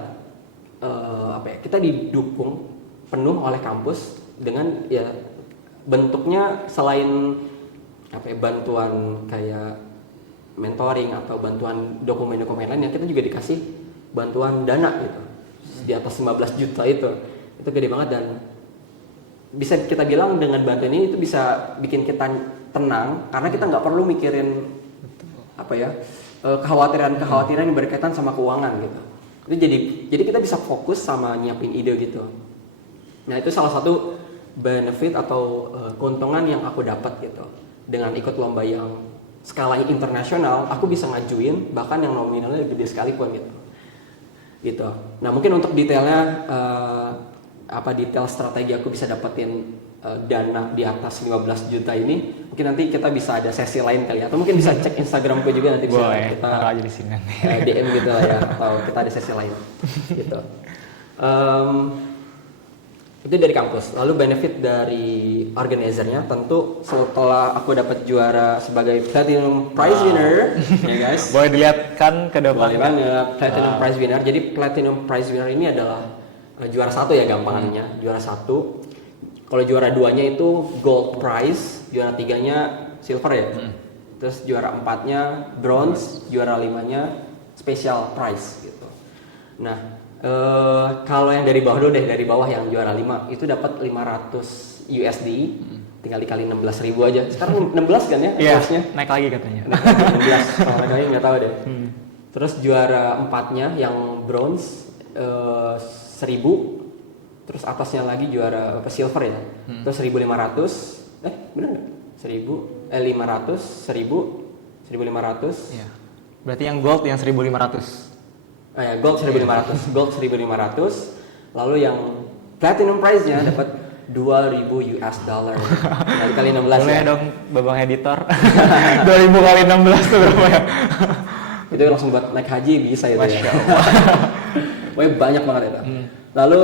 kita didukung penuh oleh kampus dengan ya bentuknya selain bantuan kayak mentoring atau bantuan dokumen-dokumen lain, yang kita juga dikasih bantuan dana gitu di atas 15 juta itu gede banget. Dan bisa kita bilang dengan bantuan ini itu bisa bikin kita tenang karena kita nggak perlu mikirin kekhawatiran yang berkaitan sama keuangan gitu. Itu jadi kita bisa fokus sama nyiapin ide gitu. Nah itu salah satu benefit atau keuntungan yang aku dapat gitu dengan ikut lomba yang skalanya internasional. Aku bisa ngajuin bahkan yang nominalnya gede sekalipun gitu. Nah mungkin untuk detailnya detail strategi aku bisa dapetin dana di atas 15 juta ini, mungkin nanti kita bisa ada sesi lain kali, atau mungkin bisa cek Instagramku juga, nanti bisa kita aja di sini DM gitu lah ya, atau kita ada sesi lain gitu. Itu dari kampus. Lalu benefit dari organizernya, tentu setelah aku dapat juara sebagai Platinum Prize winner ya guys, boleh dilihatkan ke depan. Boleh banget, Platinum Prize winner. Jadi Platinum Prize winner ini adalah juara 1 ya gampangannya, juara 1. Kalau juara 2-nya itu gold prize, juara 3-nya silver ya. Terus juara 4-nya bronze, juara 5-nya special prize gitu. Nah, kalau yang dari bawah dulu deh, dari bawah yang juara 5 itu dapat 500 USD. Tinggal dikali 16.000 aja. Sekarang 16 kan ya? Iya, harusnya naik lagi katanya. 16, kalau naik lagi nggak tahu deh. Terus juara 4-nya yang bronze 1.000. Terus atasnya lagi juara silver ya. Terus 1.500. Bener nggak? 500, 1.000, 1.500. Iya. Berarti yang gold yang 1.500. Ya, gold 1.500. Gold 1.500. Lalu yang platinum prize-nya dapat 2.000 US dollar. Nah, kali 16 boleh ya. dong babang editor. 2.000 kali 16 itu berapa ya? Itu langsung buat naik haji bisa itu. Masya Allah. Pokoknya banyak banget itu. Lalu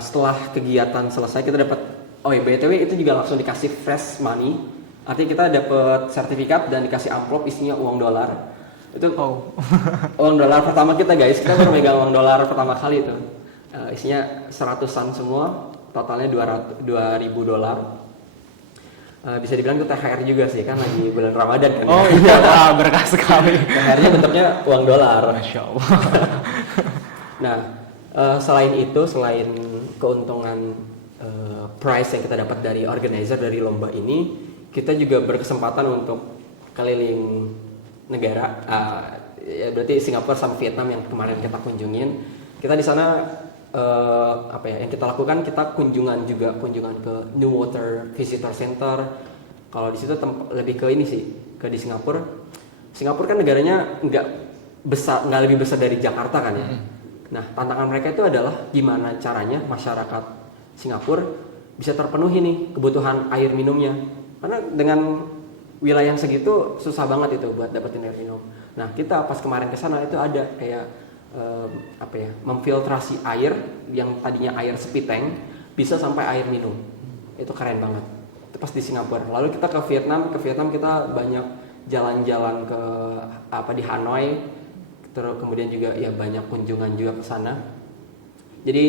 setelah kegiatan selesai kita dapat BTW itu juga langsung dikasih fresh money. Artinya kita dapat sertifikat dan dikasih amplop isinya uang dolar. Itu uang dolar pertama kita guys. Kita baru megang uang dolar pertama kali itu. Isinya 100-an semua, totalnya 2.000 dolar. Bisa dibilang itu THR juga sih, kan lagi bulan Ramadan kan. Oh iya, wah, berkah sekali. THR-nya bentuknya uang dolar. Masya Allah. Nah, selain itu, selain keuntungan prize yang kita dapat dari organizer dari lomba ini, kita juga berkesempatan untuk keliling negara. Ya berarti Singapura sama Vietnam yang kemarin kita kunjungin. Kita di sana yang kita lakukan, kita kunjungan ke New Water Visitor Center. Kalau di situ lebih ke ini sih, di Singapura. Singapura kan negaranya nggak lebih besar dari Jakarta kan ya. Nah, tantangan mereka itu adalah gimana caranya masyarakat Singapura bisa terpenuhi nih kebutuhan air minumnya. Karena dengan wilayah yang segitu susah banget itu buat dapetin air minum. Nah, kita pas kemarin ke sana itu ada kayak memfiltrasi air yang tadinya air sepiteng bisa sampai air minum. Itu keren banget. Itu pas di Singapura. Lalu kita ke Vietnam kita banyak jalan-jalan ke di Hanoi. Terus kemudian juga ya banyak kunjungan juga ke sana. Jadi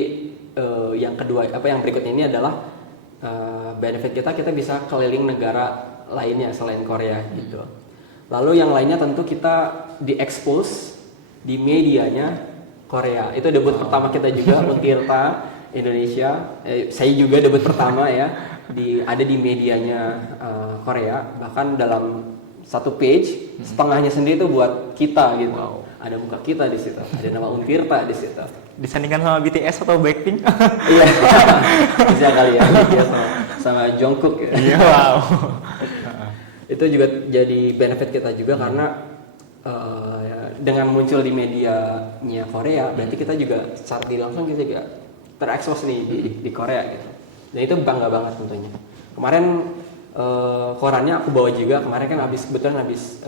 yang kedua yang berikutnya ini adalah benefit kita bisa keliling negara lainnya selain Korea gitu. Lalu yang lainnya tentu kita di-expose di medianya Korea. Itu debut pertama kita juga Untirta Indonesia. Saya juga debut pertama ya ada di medianya Korea. Bahkan dalam satu page setengahnya sendiri itu buat kita gitu. Wow. Ada muka kita di situ, ada nama Untirta di situ. Disandingkan sama BTS atau Blackpink? Iya, bisa kali ya, BTS sama Jungkook. Ya. Iya, wow. Itu juga jadi benefit kita juga karena dengan muncul di medianya Korea, berarti kita juga secara tidak langsung kita juga terekspos nih di Korea gitu. Dan itu bangga banget tentunya. Kemarin korannya aku bawa juga. Kemarin kan kebetulan habis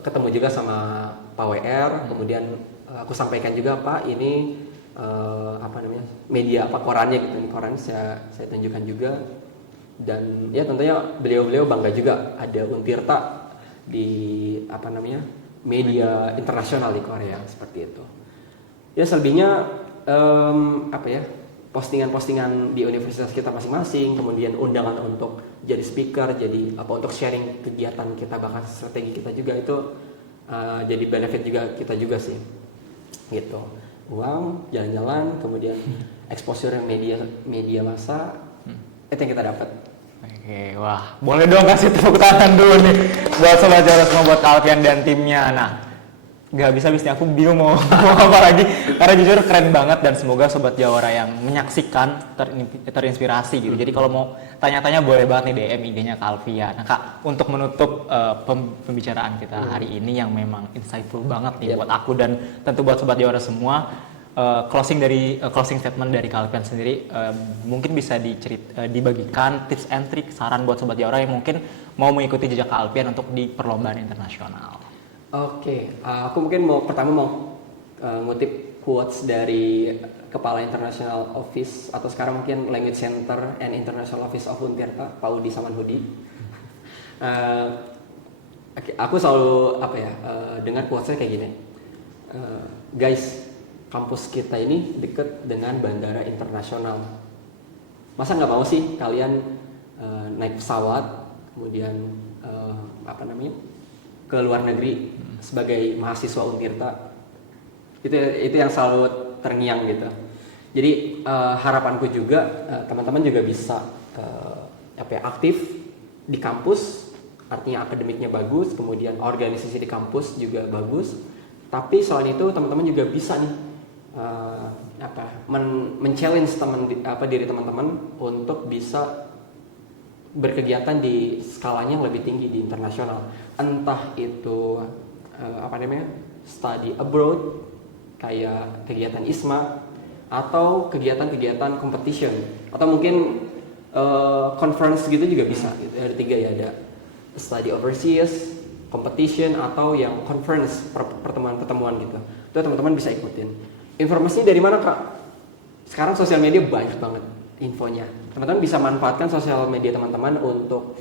ketemu juga sama Pak WR. Kemudian aku sampaikan juga, Pak, ini media apa korannya gitu. Koran saya tunjukkan juga. Dan ya tentunya beliau bangga juga ada Untirta di media internasional di Korea seperti itu. Ya selebihnya postingan-postingan di universitas kita masing-masing, kemudian undangan untuk jadi speaker, jadi untuk sharing kegiatan kita, bahkan strategi kita juga itu jadi benefit juga kita juga sih, gitu. Uang, jalan-jalan, kemudian exposure media massa, itu yang kita dapat. Oke, wah, boleh dong kasih tepuk tangan dulu nih buat Sobat Jawara semua, buat Alfian dan timnya. Nah, nggak bisa habisnya, aku bingung mau apa lagi, karena jujur keren banget, dan semoga Sobat Jawara yang menyaksikan terinspirasi gitu. Jadi kalau mau tanya-tanya boleh banget nih DM IG-nya ke Alfian. Nah Kak, untuk menutup pembicaraan kita hari ini yang memang insightful banget nih buat aku dan tentu buat Sobat Jawara semua, closing statement dari Kak Alfian sendiri, mungkin bisa dibagikan tips and trick, saran buat Sobat Jawara yang mungkin mau mengikuti jejak Kak Alfian untuk di perlombaan internasional. Oke, aku mungkin pertama mau ngutip quotes dari Kepala International Office atau sekarang mungkin Language Center and International Office of Untirta, Pak Udi Samanhudi. Aku selalu dengar quotesnya kayak gini, guys, kampus kita ini dekat dengan bandara internasional. Masa nggak mau sih kalian naik pesawat, kemudian ke luar negeri sebagai mahasiswa Untirta? Itu yang selalu terngiang gitu. Jadi harapanku juga teman-teman juga bisa aktif di kampus, artinya akademiknya bagus, kemudian organisasi di kampus juga bagus. Tapi selain itu teman-teman juga bisa nih men-challenge diri teman-teman untuk bisa berkegiatan di skalanya yang lebih tinggi di internasional, entah itu study abroad kayak kegiatan ISMA atau kegiatan-kegiatan competition atau mungkin conference gitu juga bisa gitu. Ada 3 ya, ada study overseas, competition, atau yang conference, pertemuan-pertemuan gitu. Itu teman-teman bisa ikutin. Informasinya dari mana, Kak? Sekarang sosial media banyak banget infonya. Teman-teman bisa manfaatkan sosial media teman-teman untuk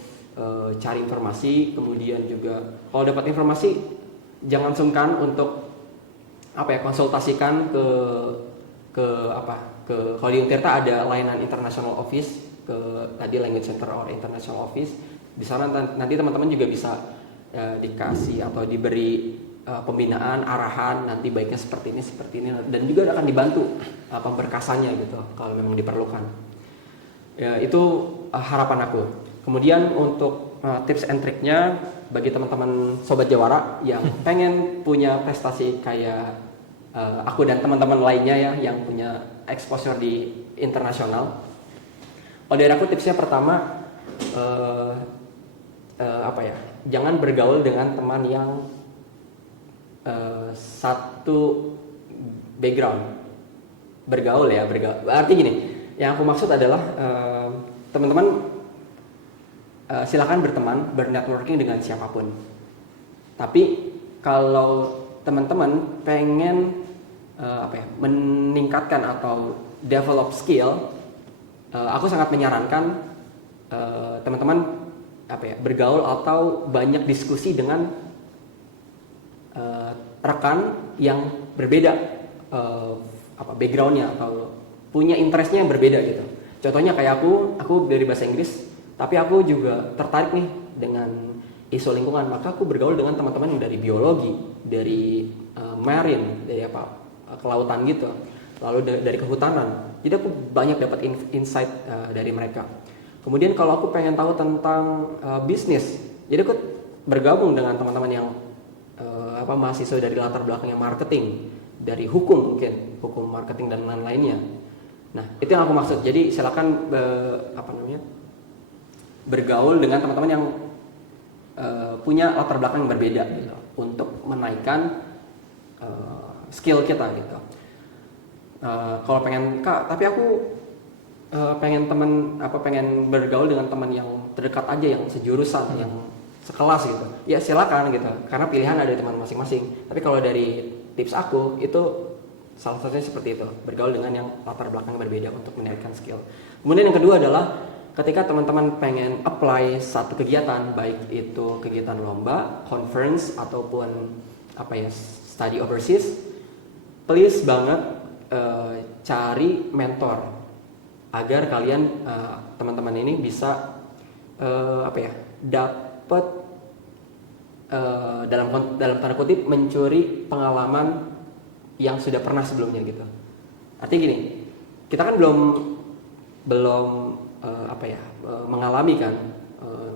cari informasi. Kemudian juga kalau dapat informasi jangan sungkan untuk konsultasikan ke kalau di Untirta ada layanan international office, ke tadi Language Center or International Office. Di sana nanti teman-teman juga bisa dikasih atau diberi pembinaan, arahan, nanti baiknya seperti ini, dan juga akan dibantu pemberkasannya gitu kalau memang diperlukan. Ya, itu harapan aku. Kemudian untuk tips and triknya bagi teman-teman Sobat Jawara yang pengen punya prestasi kayak aku dan teman-teman lainnya ya, yang punya exposure di internasional. Kalau dari aku tipsnya pertama, jangan bergaul dengan teman yang satu background. Bergaul. Artinya gini, yang aku maksud adalah teman-teman silakan berteman, bernetworking dengan siapapun. Tapi kalau teman-teman pengen meningkatkan atau develop skill, aku sangat menyarankan teman-teman bergaul atau banyak diskusi dengan rekan yang berbeda backgroundnya atau punya interestnya yang berbeda gitu. Contohnya kayak aku dari bahasa Inggris, tapi aku juga tertarik nih dengan isu lingkungan, maka aku bergaul dengan teman-teman yang dari biologi, dari marine, dari kelautan gitu, lalu dari kehutanan. Jadi aku banyak dapat insight dari mereka. Kemudian kalau aku pengen tahu tentang bisnis, jadi aku bergabung dengan teman-teman yang mahasiswa dari latar belakang yang marketing, dari hukum mungkin, hukum marketing dan lain-lainnya. Nah, itu yang aku maksud. Jadi silakan bergaul dengan teman-teman yang punya latar belakang yang berbeda gitu, untuk menaikkan skill kita gitu. Kalau pengen Kak, tapi aku pengen bergaul dengan teman yang terdekat aja, yang sejurusan, yang sekelas gitu. Ya silakan gitu, karena pilihan ada di teman masing-masing. Tapi kalau dari tips aku itu salah satunya seperti itu, bergaul dengan yang latar belakang berbeda untuk menaikkan skill. Kemudian yang kedua adalah ketika teman-teman pengen apply satu kegiatan, baik itu kegiatan lomba, conference ataupun study overseas, please banget cari mentor agar kalian teman-teman ini bisa dapat dalam tanda kutip mencuri pengalaman yang sudah pernah sebelumnya gitu. Artinya gini, kita kan belum mengalami kan,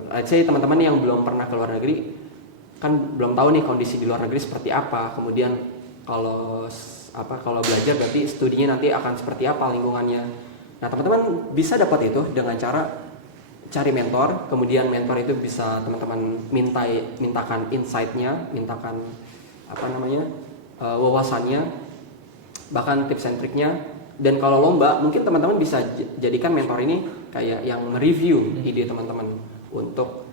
let's say teman-teman yang belum pernah ke luar negeri kan belum tahu nih kondisi di luar negeri seperti apa. Kemudian kalau belajar berarti studinya nanti akan seperti apa lingkungannya. Nah teman-teman bisa dapat itu dengan cara cari mentor. Kemudian mentor itu bisa teman-teman mintakan insight-nya, mintakan wawasannya, bahkan tips and triknya. Dan kalau lomba mungkin teman-teman bisa jadikan mentor ini kayak yang mereview ide teman-teman untuk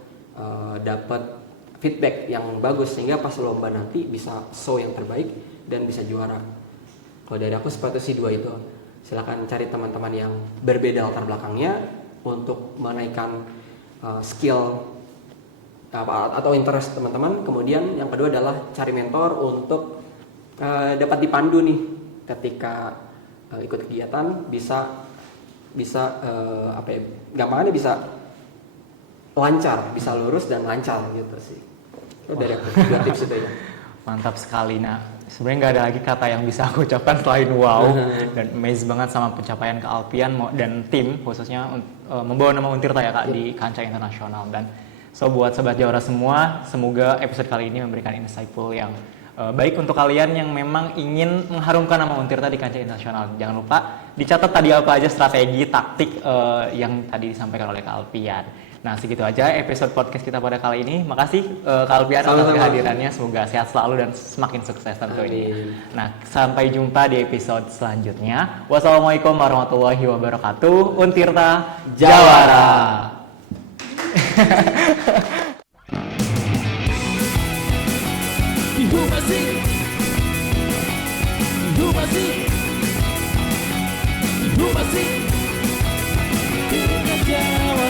dapat feedback yang bagus, sehingga pas lomba nanti bisa show yang terbaik dan bisa juara. Kalau dari aku seperti si dua itu, silakan cari teman-teman yang berbeda latar belakangnya untuk menaikkan skill atau interest teman-teman. Kemudian yang kedua adalah cari mentor untuk dapat dipandu nih ketika ikut kegiatan, gampangannya bisa lancar, bisa lurus dan lancar gitu sih. Itu dari aku, dua tips itu ya. Mantap sekali. Nah, sebenarnya nggak ada lagi kata yang bisa aku ucapkan selain wow dan amazed banget sama pencapaian Kak Alpian dan tim khususnya membawa nama Untirta ya Kak di kancah internasional. Dan buat Sobat Jawara semua, semoga episode kali ini memberikan insightful yang baik untuk kalian yang memang ingin mengharumkan nama Untirta di kancah internasional. Jangan lupa dicatat tadi apa aja strategi, taktik yang tadi disampaikan oleh Kak Alpian. Nah, segitu aja episode podcast kita pada kali ini. Makasih Kak Alpian atas kehadirannya. Semoga sehat selalu dan semakin sukses tentu ini. Nah, sampai jumpa di episode selanjutnya. Wassalamualaikum warahmatullahi wabarakatuh. Untirta Jawara. Hidup masih Jawara.